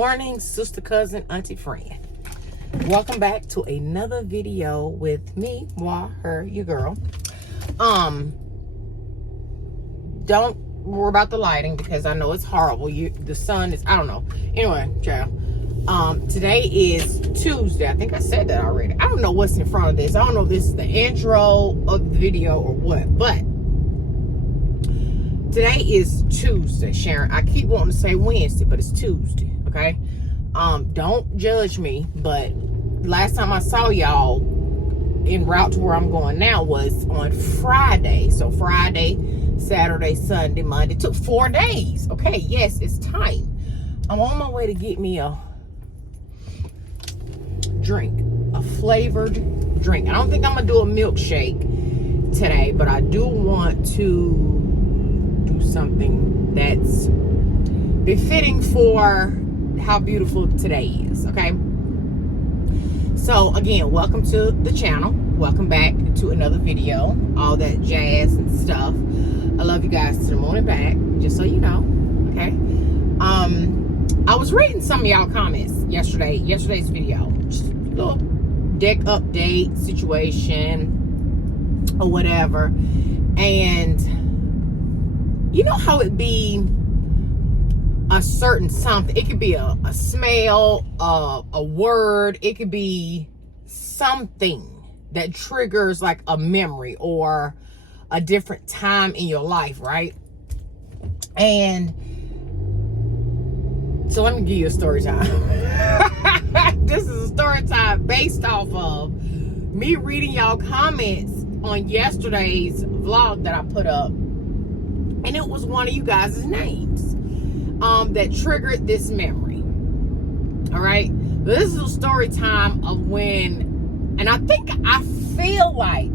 morning, sister, cousin, auntie, friend. Welcome back to another video with me, her, your girl. Don't worry about the lighting because I know it's horrible. The sun is, I don't know. Anyway, child. Today is Tuesday. I think I said that already. I don't know what's in front of this. I don't know if this is the intro of the video or what, but today is Tuesday, Sharon. I keep wanting to say Wednesday, but it's Tuesday, okay? Don't judge me, but last time I saw y'all en route to where I'm going now was on Friday. So Friday, Saturday, Sunday, Monday. It took 4 days. Okay, yes, it's time. I'm on my way to get me a drink, a flavored drink. I don't think I'm gonna do a milkshake today, but I do want to do something that's befitting for how beautiful today is. Okay, so again, welcome to the channel, welcome back to another video, all that jazz and stuff. I love you guys to the moon and back, just so you know. Okay, I was reading some of y'all comments yesterday's video, just a little deck update situation or whatever, and you know how it be a certain something. It could be a smell, a word. It could be something that triggers like a memory or a different time in your life, right? And so let me give you a story time. This is a story time based off of me reading y'all comments on yesterday's vlog that I put up. And it was one of you guys' names that triggered this memory. All right. This is a story time of when, and I feel like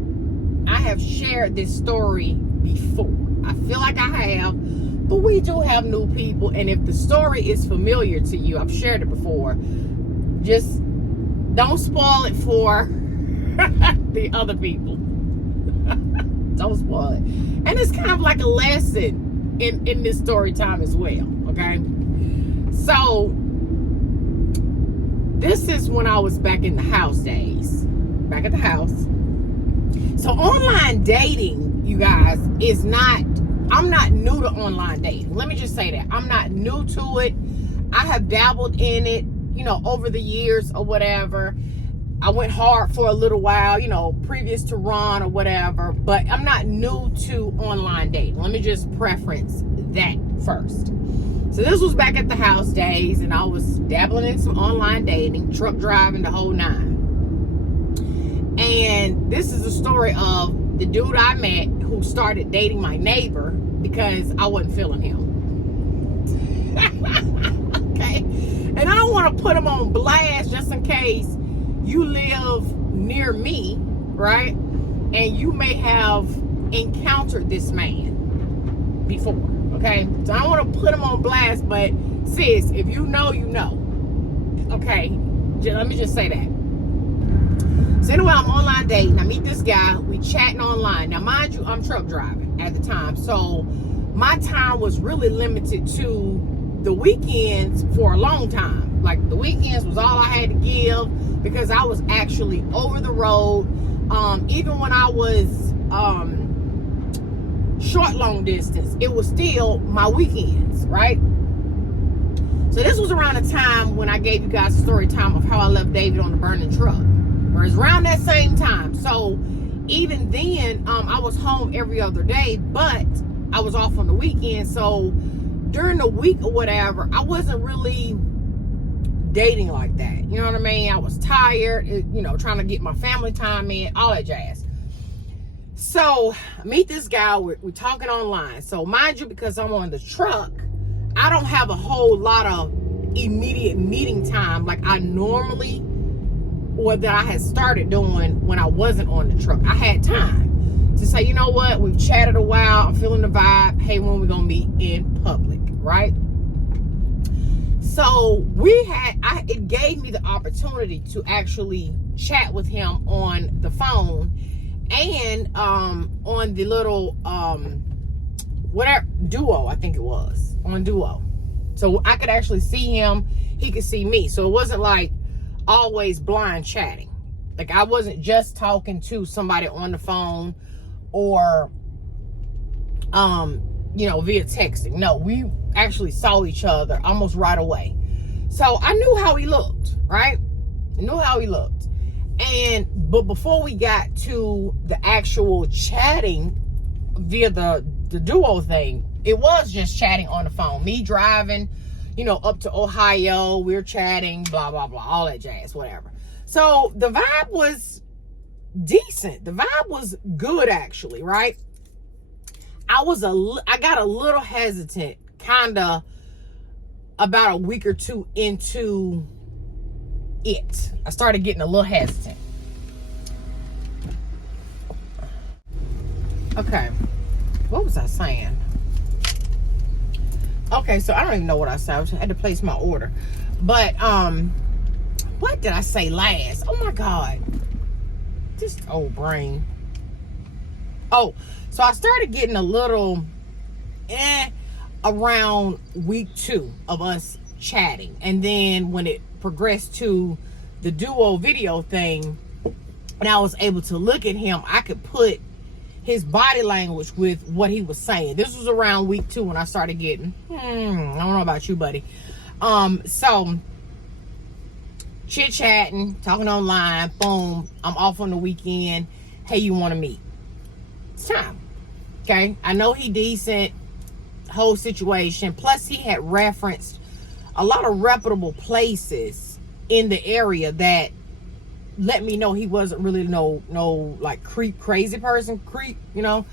I have shared this story before. I feel like I have, but we do have new people. And if the story is familiar to you, I've shared it before, just don't spoil it for the other people. Don't spoil it. And it's kind of like a lesson in this story time as well, okay? So, this is when I was back in the house days. Back at the house. So, online dating, you guys, is not, I'm not new to online dating. Let me just say that. I'm not new to it. I have dabbled in it, you know, over the years or whatever. I went hard for a little while, you know, previous to Ron or whatever, but I'm not new to online dating. Let me just preference that first. So this was back at the house days, and I was dabbling in some online dating, truck driving, the whole nine. And this is the story of the dude I met who started dating my neighbor because I wasn't feeling him. Okay. And I don't want to put him on blast just in case you live near me, right? And you may have encountered this man before, okay? So I don't want to put him on blast, but sis, if you know, you know. Okay, let me just say that. So anyway, I'm online dating. I meet this guy. We chatting online. Now, mind you, I'm truck driving at the time. So my time was really limited to the weekends for a long time. Like the weekends was all I had to give because I was actually over the road. Even when I was short long distance, it was still my weekends, right? So this was around the time when I gave you guys a story time of how I left David on the burning truck. Or it's around that same time. So even then, I was home every other day, but I was off on the weekend. So during the week or whatever, I wasn't really dating like that. You know what I mean? I was tired, you know, trying to get my family time in, all that jazz. So I meet this guy, we're talking online. So mind you, because I'm on the truck, I don't have a whole lot of immediate meeting time like I normally, or that I had started doing when I wasn't on the truck. I had time to say, you know what, we've chatted a while, I'm feeling the vibe, hey, when we're gonna meet in public, right? So it gave me the opportunity to actually chat with him on the phone and on the little whatever Duo, I think it was on Duo. So I could actually see him, he could see me. So it wasn't like always blind chatting. Like I wasn't just talking to somebody on the phone or you know, via texting. No, we actually saw each other almost right away. So I knew how he looked, right? I knew how he looked. But before we got to the actual chatting via the duo thing, it was just chatting on the phone. Me driving, you know, up to Ohio, we're chatting, blah, blah, blah, all that jazz, whatever. So the vibe was decent. The vibe was good, actually, right? I got a little hesitant, kind of about a week or two into it. I started getting a little hesitant. Okay, what was I saying? Okay, so I don't even know what I said. I had to place my order. But what did I say last? Oh my God, this old brain. Oh, so I started getting a little around week 2 of us chatting. And then when it progressed to the duo video thing, and I was able to look at him, I could put his body language with what he was saying. This was around week 2 when I started getting, I don't know about you, buddy. So chit-chatting, talking online, boom, I'm off on the weekend. Hey, you want to meet? It's time. Okay, I know he decent, whole situation. Plus, he had referenced a lot of reputable places in the area that let me know he wasn't really no like crazy person, you know.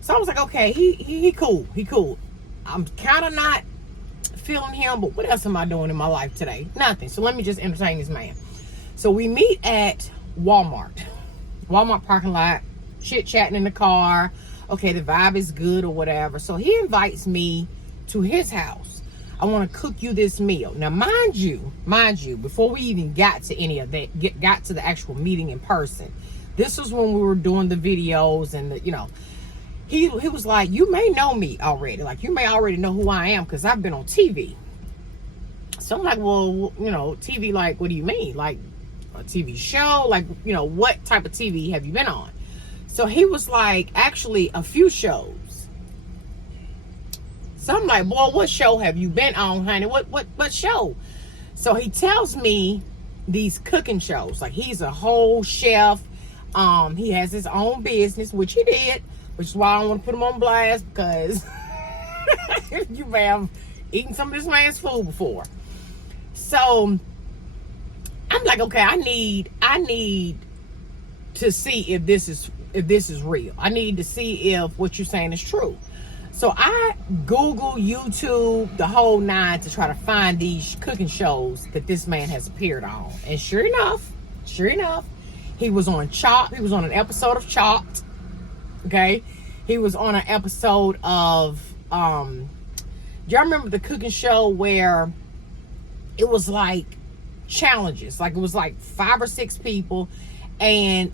So I was like, okay, he cool, he cool. I'm kind of not feeling him, but what else am I doing in my life today? Nothing. So let me just entertain this man. So we meet at Walmart parking lot, chit-chatting in the car. Okay, the vibe is good or whatever. So he invites me to his house. I want to cook you this meal. Now, mind you, before we even got to any of that, got to the actual meeting in person, this was when we were doing the videos and the, you know, he was like, you may know me already. Like, you may already know who I am because I've been on TV. So I'm like, well, you know, TV, like, what do you mean? Like a TV show? Like, you know, what type of TV have you been on? So he was like, actually, a few shows. So I'm like, boy, what show have you been on, honey? What show? So he tells me these cooking shows. Like, he's a whole chef. He has his own business, which he did, which is why I don't want to put him on blast, because you may have eaten some of this man's food before. So I'm like, okay, I need to see if this is real. I need to see if what you're saying is true. So I Google, YouTube, the whole 9 to try to find these cooking shows that this man has appeared on. And sure enough, he was on Chopped. He was on an episode of Chopped. Okay. He was on an episode of, do y'all remember the cooking show where it was like challenges? Like, it was like 5 or 6 people, and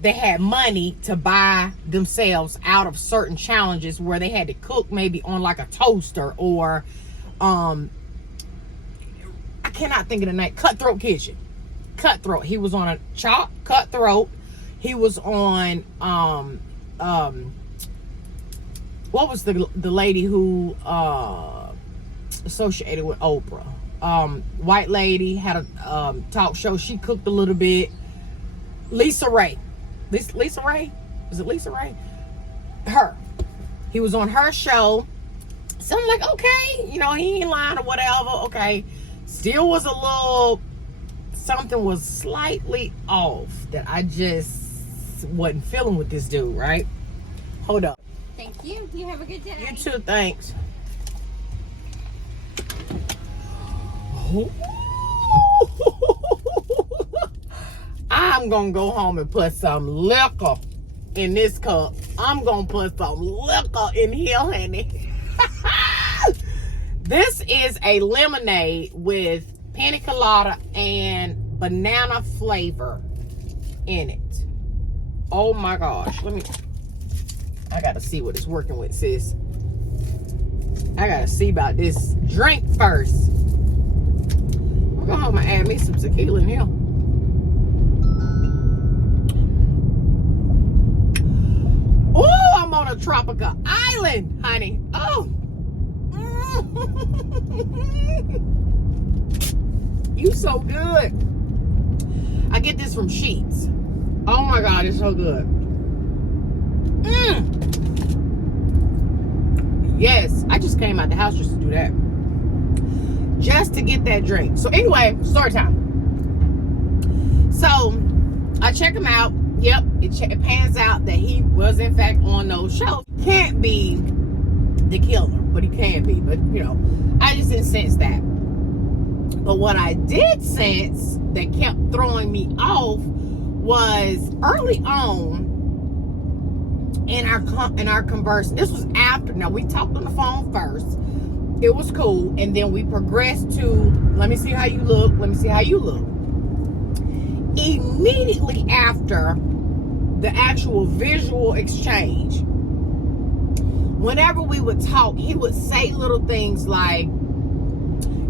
they had money to buy themselves out of certain challenges where they had to cook maybe on like a toaster or I cannot think of the name. Cutthroat Kitchen. Cutthroat. He was on a Cutthroat. He was on what was the lady who associated with Oprah? White lady, had a talk show. She cooked a little bit. Lisa Ray. Lisa Ray? Was it Lisa Ray? Her. He was on her show. So I'm like, okay, you know, he ain't lying or whatever. Okay. Still was a little, something was slightly off that I just wasn't feeling with this dude, right? Hold up. Thank you. You have a good day. You too, thanks. I'm gonna go home and put some liquor in this cup. I'm gonna put some liquor in here, honey. This is a lemonade with pina colada and banana flavor in it. Oh my gosh. I gotta see what it's working with, sis. I gotta see about this drink first. I'm gonna add me some tequila in here. Oh, I'm on a tropical island, honey. Oh. You so good. I get this from Sheets. Oh my God, it's so good. Yes, I just came out the house just to do that. Just to get that drink. So anyway, story time. So I check him out. Yep, it pans out that he was in fact on those shows. Can't be the killer, but he can be. But you know, I just didn't sense that. But what I did sense that kept throwing me off was early on in our converse. This was after. Now we talked on the phone first. It was cool, and then we progressed to let me see how you look. Let me see how you look. Immediately after the actual visual exchange, whenever we would talk, he would say little things like,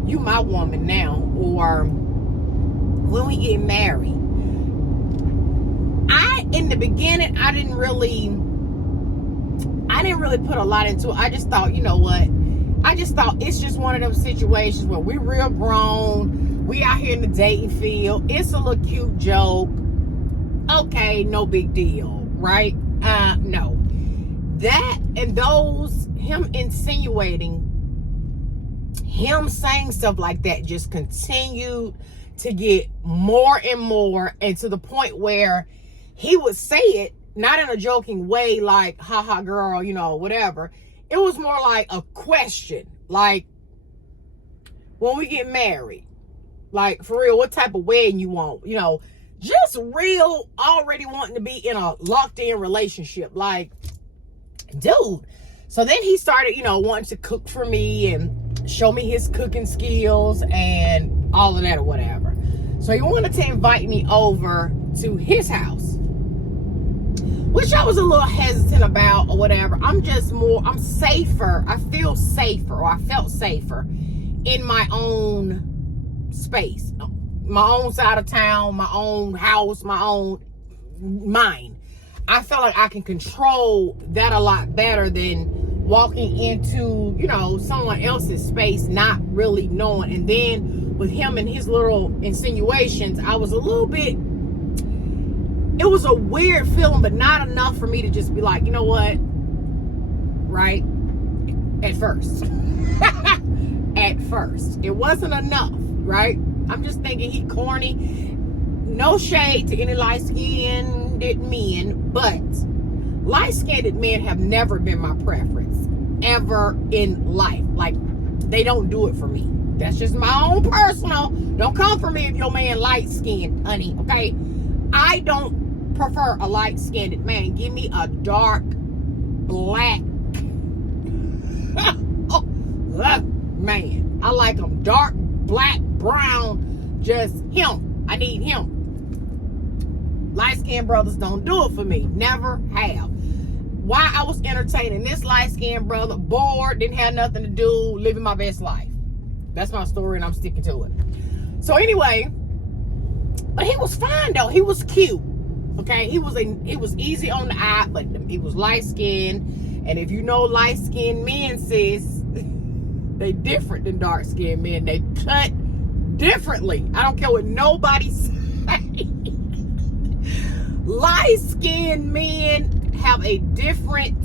"You my woman now," or "When we get married." In the beginning, I didn't really put a lot into it. I just thought, you know what? I just thought it's just one of those situations where we're real grown. We out here in the dating field. It's a little cute joke. Okay, no big deal, right? No. That and those, him insinuating, him saying stuff like that just continued to get more and more, and to the point where he would say it, not in a joking way, like, haha, girl, you know, whatever. It was more like a question, like, when we get married, like, for real, what type of wedding you want? You know, just real, already wanting to be in a locked-in relationship. Like, dude. So then he started, you know, wanting to cook for me and show me his cooking skills and all of that or whatever. So he wanted to invite me over to his house, which I was a little hesitant about or whatever. I'm safer. I feel safer, or I felt safer in my own space, my own side of town, my own house, my own mind. I felt like I can control that a lot better than walking into, you know, someone else's space, not really knowing. And then with him and his little insinuations, I was a little bit, it was a weird feeling, but not enough for me to just be like, you know what, right? At first. At first. It wasn't enough, right? I'm just thinking he corny. No shade to any light-skinned men, but light-skinned men have never been my preference, ever in life. Like, they don't do it for me. That's just my own personal. Don't come for me if your man light-skinned, honey, okay? I don't prefer a light-skinned man. Give me a dark, black man. I like them dark, black, brown, just him. I need him. Light-skinned brothers don't do it for me. Never have. Why I was entertaining this light-skinned brother, bored, didn't have nothing to do, living my best life. That's my story, and I'm sticking to it. So anyway, but he was fine though. He was cute. Okay, he was easy on the eye, but he was light-skinned. And if you know light-skinned men, sis, they different than dark-skinned men. They cut differently. I don't care what nobody says. Light-skinned men have a different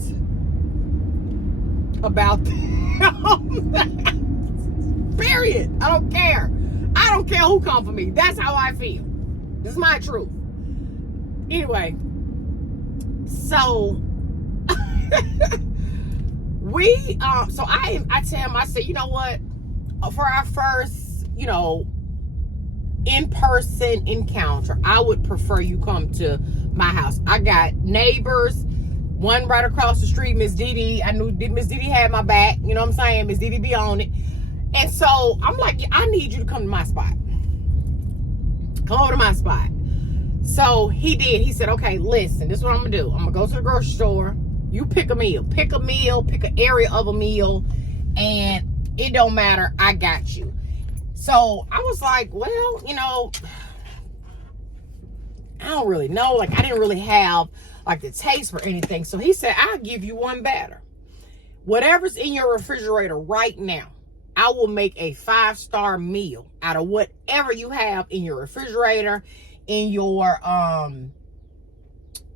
about them. Period. I don't care. I don't care who come for me. That's how I feel. This is my truth. Anyway, so so I tell him, I said, you know what, for our first, you know, in-person encounter, I would prefer you come to my house. I got neighbors, one right across the street, Miss Didi. I knew Miss Didi had my back, you know what I'm saying? Miss Didi be on it. And so I'm like, I need you to come to my spot. Come over to my spot. So he did. He said, okay, listen, this is what I'm gonna do. I'm gonna go to the grocery store. You pick a meal. Pick an area of a meal, and it don't matter, I got you. So I was like, well, you know, I don't really know. Like, I didn't really have like the taste for anything. So he said, I'll give you one better. Whatever's in your refrigerator right now, I will make a 5-star meal out of whatever you have in your refrigerator, in your and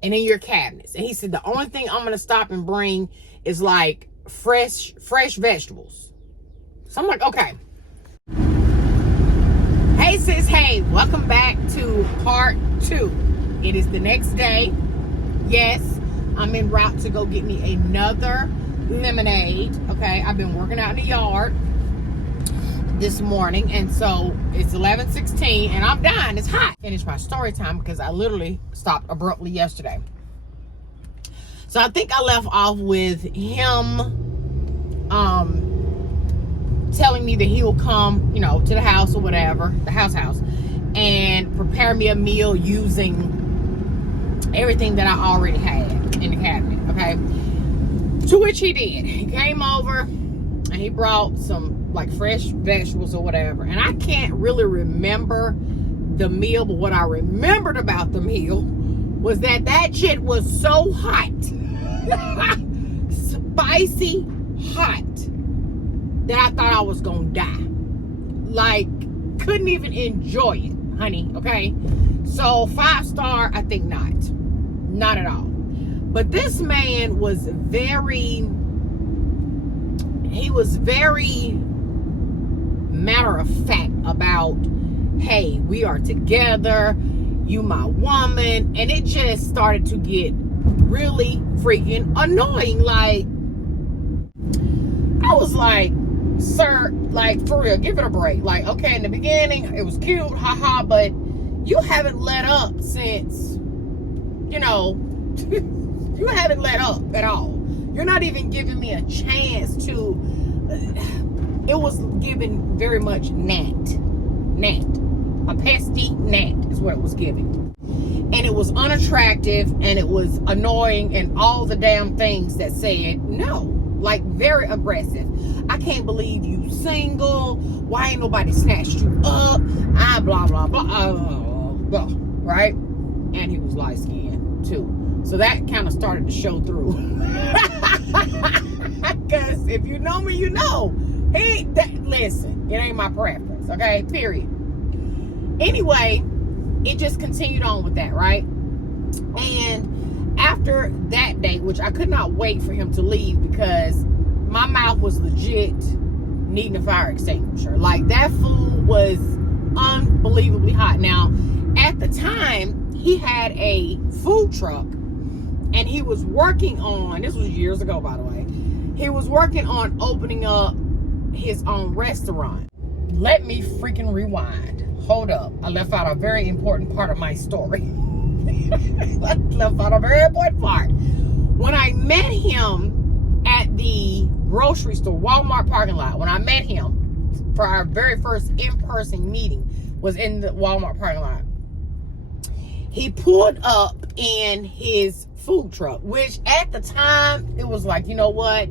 in your cabinets. And he said the only thing I'm gonna stop and bring is like fresh vegetables. So I'm like, okay. Hey sis, hey, welcome back to part 2. It is the next day. Yes, I'm en route to go get me another lemonade. Okay, I've been working out in the yard this morning, and so it's 11:16 and I'm dying. It's hot. Finish my story time because I literally stopped abruptly yesterday. So I think I left off with him telling me that he will come, you know, to the house or whatever, the house, and prepare me a meal using everything that I already had in the cabinet. Okay, to which he did. He came over and he brought some like fresh vegetables or whatever. And I can't really remember the meal, but what I remembered about the meal was that shit was so hot, spicy hot, that I thought I was gonna die. Like, couldn't even enjoy it, honey. Okay, so 5-star, I think not at all. But this man was very matter of fact about, hey, we are together, you my woman. And it just started to get really freaking annoying. Like, I was like, sir, like, for real, give it a break. Like, okay, in the beginning it was cute, haha, but you haven't let up since, you know, you haven't let up at all. You're not even giving me a chance to. It was giving very much gnat. A pesky gnat is what it was giving. And it was unattractive, and it was annoying, and all the damn things that said no. Like, very aggressive. I can't believe you single. Why ain't nobody snatched you up? Blah, blah, blah. Right? And he was light skinned too. So that kind of started to show through. Because if you know me, you know. Listen, it ain't my preference, okay? Period. Anyway, it just continued on with that, right? And after that day, which I could not wait for him to leave because my mouth was legit needing a fire extinguisher. Like, that food was unbelievably hot. Now, at the time, he had a food truck, and he was working on, this was years ago, by the way, he was working on opening up his own restaurant. Let me freaking rewind. Hold up. I left out a very important part of my story. Left out a very important part. When I met him at the grocery store, Walmart parking lot, when I met him for our very first in-person meeting, was in the Walmart parking lot. He pulled up in his food truck, which at the time, it was like, you know what?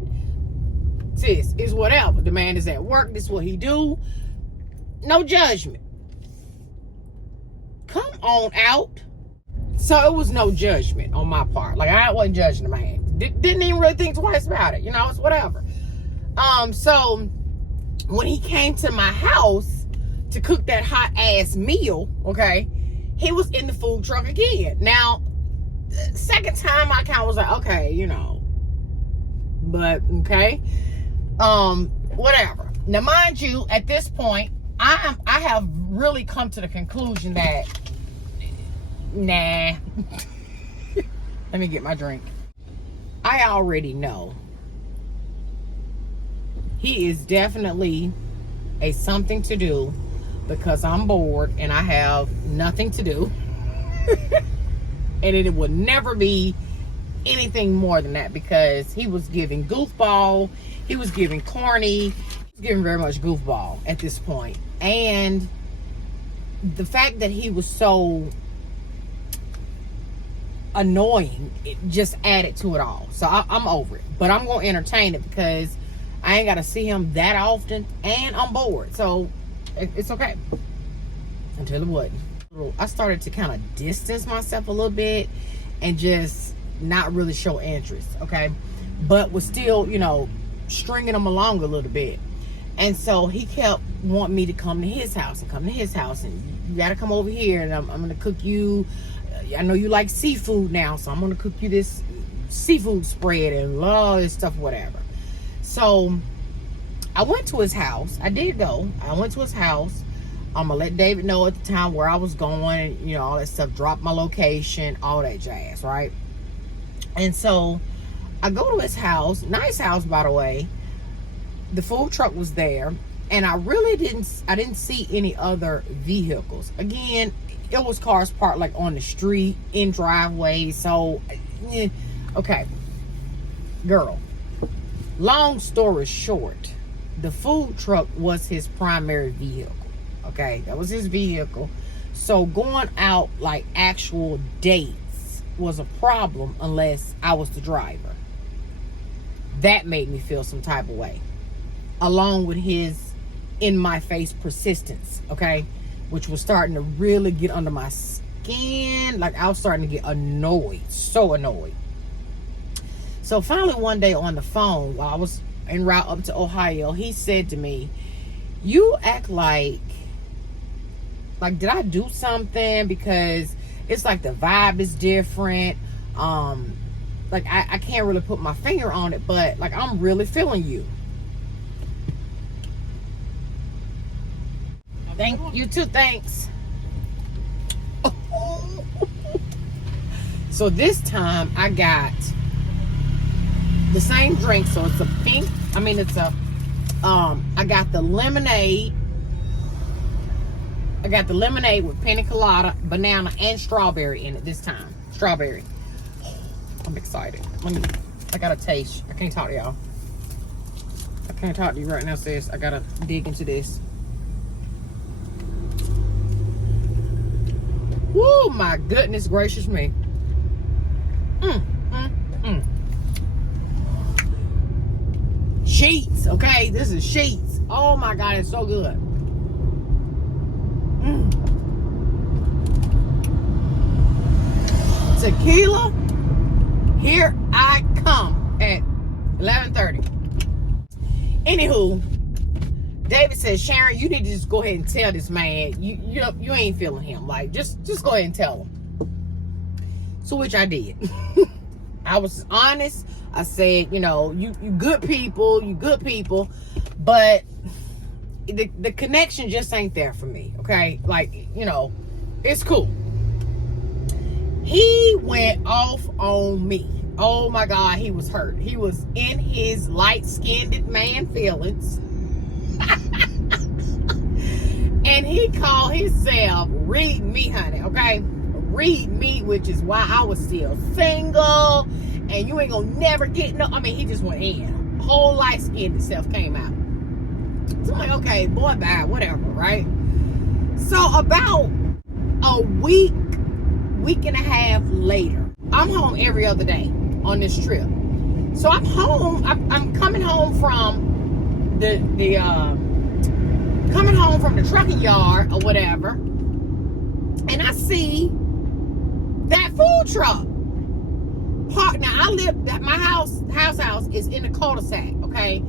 Sis, is whatever. The man is at work. This is what he do. No judgment. Come on out. So it was no judgment on my part. Like, I wasn't judging the man. Didn't even really think twice about it. You know, it's whatever. So when he came to my house to cook that hot ass meal, okay, he was in the food truck again. Now, second time I kind of was like, okay, you know, but okay. Whatever. Now, mind you, at this point, I have really come to the conclusion that, nah. Let me get my drink. I already know he is definitely a something to do because I'm bored and I have nothing to do. And it will never be anything more than that because he was giving goofball. He was giving corny. He was giving very much goofball at this point. And the fact that he was so annoying, it just added to it all. So I'm over it. But I'm going to entertain it because I ain't got to see him that often, and I'm bored. So it's okay. Until it wasn't. I started to kind of distance myself a little bit and just not really show interest, okay? But was still, you know, stringing him along a little bit. And so he kept wanting me to come to his house and you got to come over here, and I'm going to cook you. I know you like seafood now, so I'm going to cook you this seafood spread and all this stuff, whatever. So I went to his house. I did go. I went to his house. I'm going to let David know at the time where I was going, you know, all that stuff, drop my location, all that jazz, right? And so I go to his house, nice house, by the way. The food truck was there, and I really didn't see any other vehicles. Again, it was cars parked like on the street, in driveways. So, okay, girl, long story short, the food truck was his primary vehicle. Okay, that was his vehicle. So going out like actual dates was a problem unless I was the driver. That made me feel some type of way, along with his in-my-face persistence, okay, which was starting to really get under my skin. Like, I was starting to get annoyed, so annoyed. So finally one day on the phone, while I was en route up to Ohio, he said to me, you act like did I do something? Because it's like the vibe is different. Like I can't really put my finger on it, but like I'm really feeling you. Thank you too, thanks. So this time I got the same drink. So it's a pink, I got the lemonade. I got the lemonade with pina colada, banana, and strawberry in it this time. Strawberry. I'm excited. I gotta taste. I can't talk to y'all. I can't talk to you right now, sis. I gotta dig into this. Woo, my goodness gracious me. Sheets, okay? This is sheets. Oh my God, it's so good. Tequila, here I come at 11:30. Anywho, David says, Sharon, you need to just go ahead and tell this man you ain't feeling him. Like, just go ahead and tell him. So, which I did. I was honest. I said, you know, you good people, but the connection just ain't there for me, okay? Like, you know, it's cool. He went off on me. Oh my God, he was hurt. He was in his light-skinned man feelings. And he called himself read me, honey, okay? Read me, which is why I was still single. And you ain't gonna never get no, he just went in. Whole light-skinned self came out. So I'm like, okay, boy, bye, whatever, right? So about a week and a half later, I'm home every other day on this trip. So I'm home. I'm coming home from the trucking yard or whatever, and I see that food truck parked. Now I live at my house is in a cul-de-sac, okay?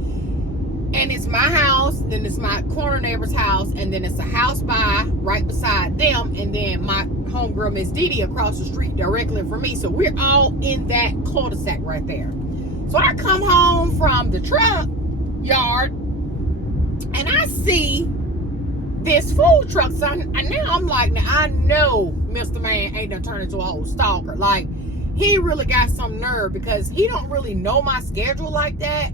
And it's my house, then it's my corner neighbor's house, and then it's a house right beside them, and then my homegirl Miss Didi across the street directly from me. So we're all in that cul-de-sac right there. So I come home from the truck yard, and I see this food truck. So now I'm like, now I know Mr. Man ain't done turned into a whole stalker. Like, he really got some nerve, because he don't really know my schedule like that.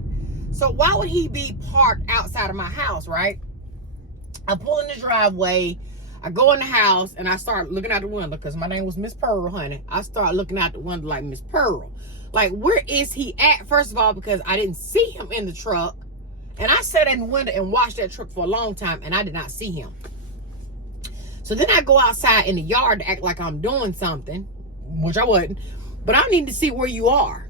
So why would he be parked outside of my house, right? I pull in the driveway, I go in the house, and I start looking out the window, because my name was Miss Pearl, honey. I start looking out the window like, Miss Pearl, like, where is he at? First of all, because I didn't see him in the truck. And I sat in the window and watched that truck for a long time, and I did not see him. So then I go outside in the yard to act like I'm doing something, which I wasn't. But I need to see where you are,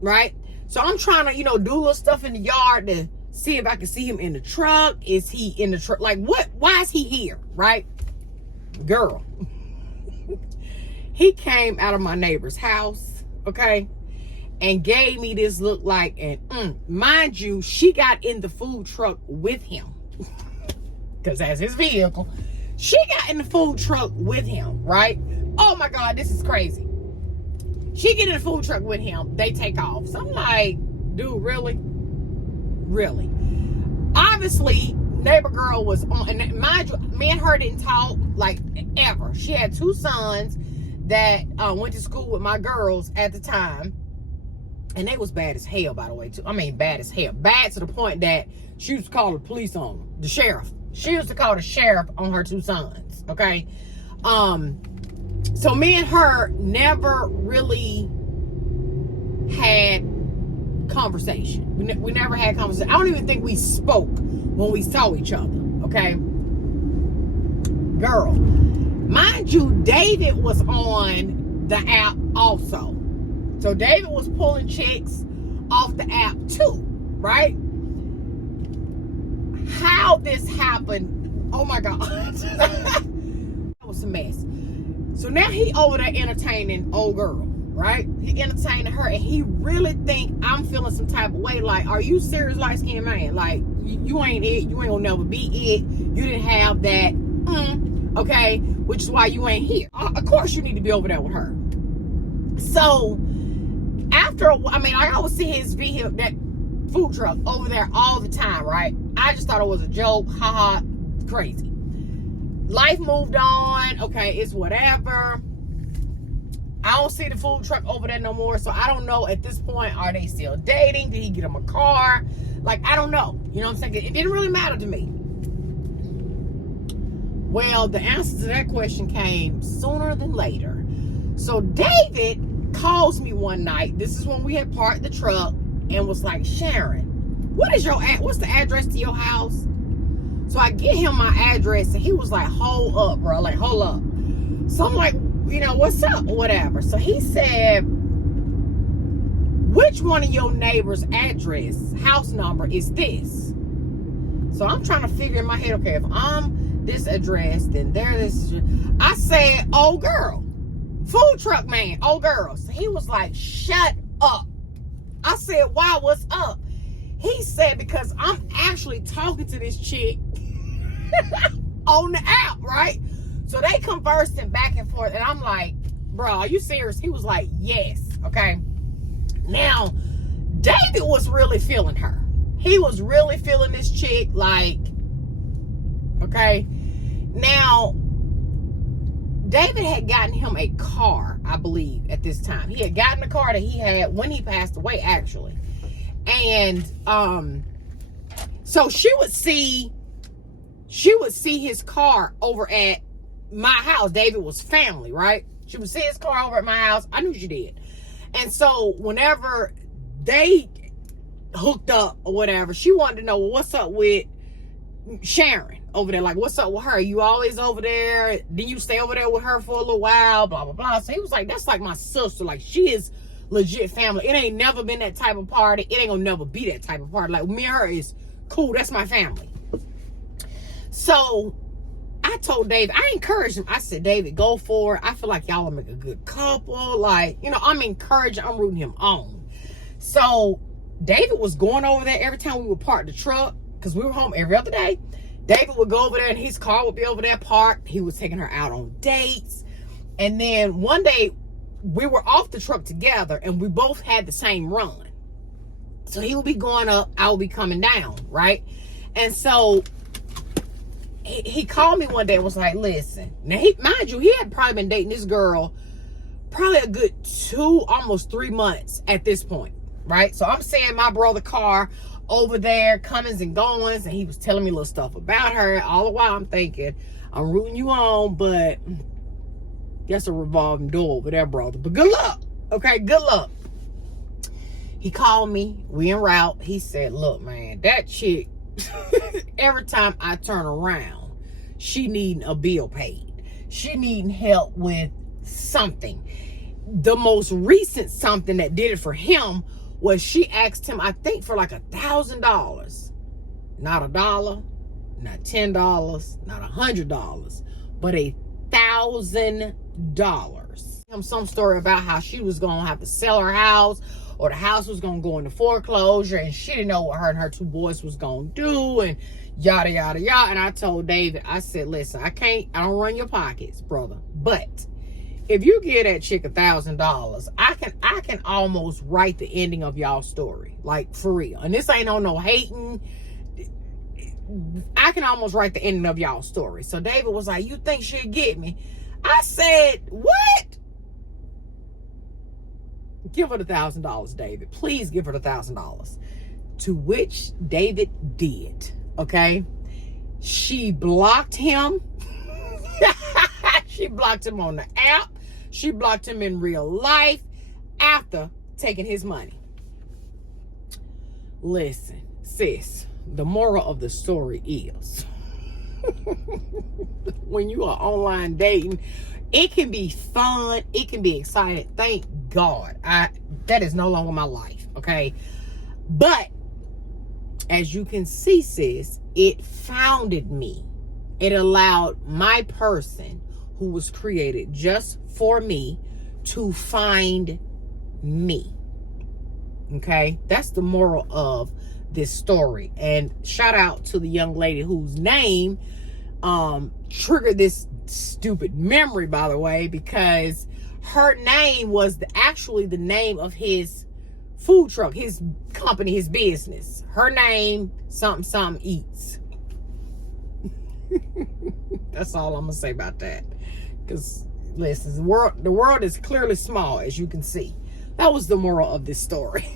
right? So I'm trying to, do little stuff in the yard to see if I can see him in the truck. Is he in the truck? Like, what? Why is he here? Right? Girl. He came out of my neighbor's house, okay, and gave me this look like, and mind you, she got in the food truck with him. Because that's his vehicle. She got in the food truck with him, right? Oh my God, this is crazy. She get in the food truck with him. They take off. So I'm like, dude, really? Really? Obviously, neighbor girl was on, and mind you, me and her didn't talk like ever. She had 2 sons that went to school with my girls at the time. And they was bad as hell, by the way, too. I mean, bad as hell. Bad to the point that she used to call the police on them. The sheriff. She used to call the sheriff on her 2 sons, okay? So me and her never really had conversation. We never had conversation. I don't even think we spoke when we saw each other, okay? Girl, mind you, David was on the app also. So David was pulling chicks off the app too, right? How this happened, oh my God. That was a mess. So now he over there entertaining old girl, right? He entertaining her, and he really think I'm feeling some type of way. Like, are you serious, light-skinned man? Like, you ain't it. You ain't gonna never be it. You didn't have that, okay? Which is why you ain't here. Of course you need to be over there with her. So, after, I mean, I always see his vehicle, that food truck over there all the time, right? I just thought it was a joke. Haha, crazy. Life moved on. Okay, it's whatever. I don't see the food truck over there no more. So I don't know at this point, are they still dating? Did he get him a car? Like, I don't know. You know what I'm saying? It didn't really matter to me. Well, the answer to that question came sooner than later. So David calls me one night. This is when we had parked the truck, and was like, Sharon, what's the address to your house? So I get him my address, and he was like, hold up, bro. Like, hold up. So I'm like, you know, what's up or whatever. So he said, which one of your neighbor's house number is this? So I'm trying to figure in my head, okay, if I'm this address, then there this. I said, old girl. Food truck man, old girl. So he was like, shut up. I said, why, what's up? He said, because I'm actually talking to this chick on the app, right? So they conversing back and forth, and I'm like, bro, are you serious? He was like, yes, okay? Now, David was really feeling her. He was really feeling this chick, like, okay? Now, David had gotten him a car, I believe, at this time. He had gotten a car that he had when he passed away, actually. And so she would see his car over at my house. David was family, right? She would see his car over at my house. I knew she did. And so whenever they hooked up or whatever, she wanted to know, well, what's up with Sharon over there? Like, what's up with her? You always over there? Then you stay over there with her for a little while, blah, blah, blah. So he was like, that's like my sister. Like, she is legit family. It ain't never been that type of party. It ain't gonna never be that type of party. Like, me and her is cool. That's my family. So I told David, I encouraged him. I said, David, go for it. I feel like y'all will make a good couple. Like, you know, I'm encouraging, I'm rooting him on. So David was going over there every time we would park the truck, because we were home every other day. David would go over there and his car would be over there parked. He was taking her out on dates. And then one day we were off the truck together, and we both had the same run. So he would be going up, I would be coming down, right? And so he called me one day and was like, listen. Now, mind you, he had probably been dating this girl probably a good 2, almost 3 months at this point, right? So I'm seeing my brother car over there, comings and goings, and he was telling me little stuff about her. All the while I'm thinking, I'm rooting you on, but that's a revolving door over there, brother. But good luck, okay? Good luck. He called me. We en route. He said, look, man, that chick, every time I turn around, she needing a bill paid. She needing help with something. The most recent something that did it for him was she asked him, I think, for like $1,000 not $1, not $10, not $100, but $1,000. Some story about how she was gonna have to sell her house, or the house was gonna go into foreclosure, and she didn't know what her and her 2 boys was gonna do, and yada yada yada. And I told David, I said, listen, I don't run your pockets, brother, but if you give that chick $1,000, I can almost write the ending of y'all's story, like for real. And this ain't on no hating. I can almost write the ending of y'all's story. So David was like, you think she'll get me? I said, what? Give her the $1,000, David. Please give her the $1,000. To which David did. Okay. She blocked him. She blocked him on the app. She blocked him in real life after taking his money. Listen, sis, the moral of the story is when you are online dating, it can be fun, it can be exciting. Thank God that is no longer my life, okay? But as you can see, sis, it founded me. It allowed my person who was created just for me to find me. Okay, that's the moral of this story. And shout out to the young lady whose name triggered this stupid memory, by the way, because her name was actually the name of his food truck, his company, his business. Her name, something eats. That's all I'm gonna say about that. Because listen, the world is clearly small, as you can see. That was the moral of this story.